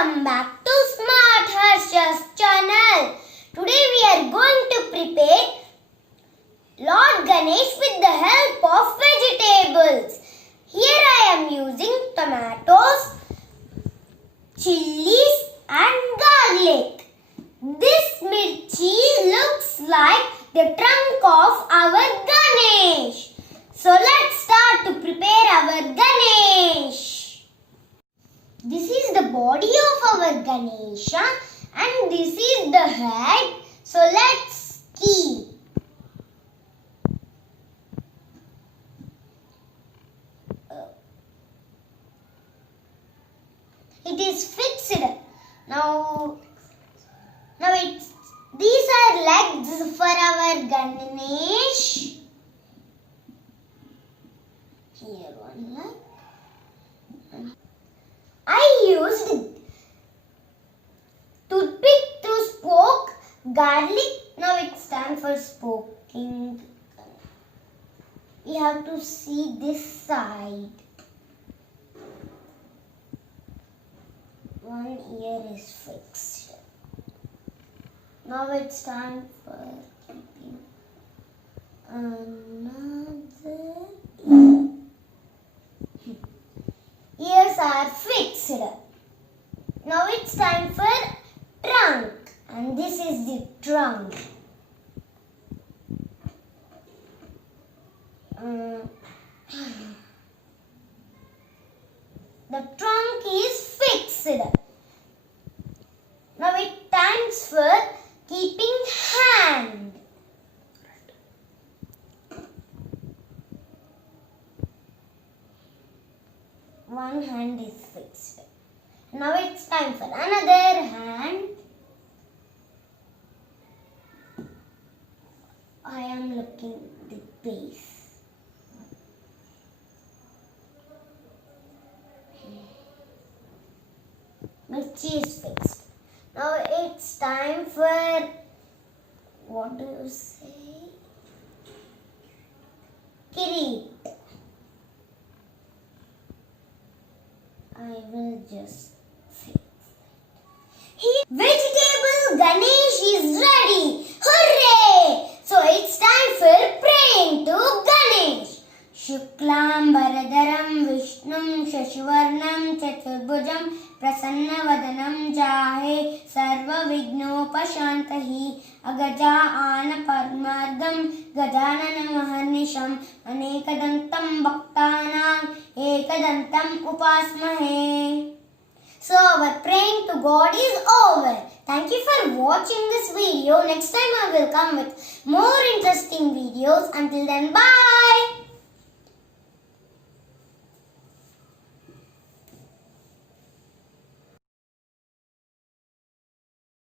Welcome back to SmartHarsha's channel. Today we are going to prepare Lord Ganesh with the help of vegetables. Here I am using tomatoes, chilies and garlic. This mirchi looks like the trunk of our Ganesh. So let's start to prepare our Ganesh. This is the body of our Ganesha and this is the head. So let's keep. It is fixed. Now these are legs for our Ganesh. Here one leg. I used toothpick to poke garlic. Now it's time for poking. We have to see this side. One ear is fixed. Now it's time for keeping another ear. Ears are fixed. Now it's time for trunk, and this is the trunk. The trunk is fixed. Now it's time for keeping hand. One hand is fixed. Now it's time for another hand. I am looking the base. Mirchi is fixed. Now it's time for, what do you say? Kirit. I will just fix it. Vegetable Ganesh is ready. Hooray! So it's time for praying to Ganesh. Shuklam Bharadaram Vishnum Shashivarnam Chaturbhujam Prasanna Vadanam Jahe Sarva Vignopashantahi Agaja Ana Parmargam Gajanana Maharnisham Anekadantam Bhaktanam Ekadantam Upasmahe. So our praying to God is over. Thank you for watching this video. Next time I will come with more interesting videos. Until then, bye.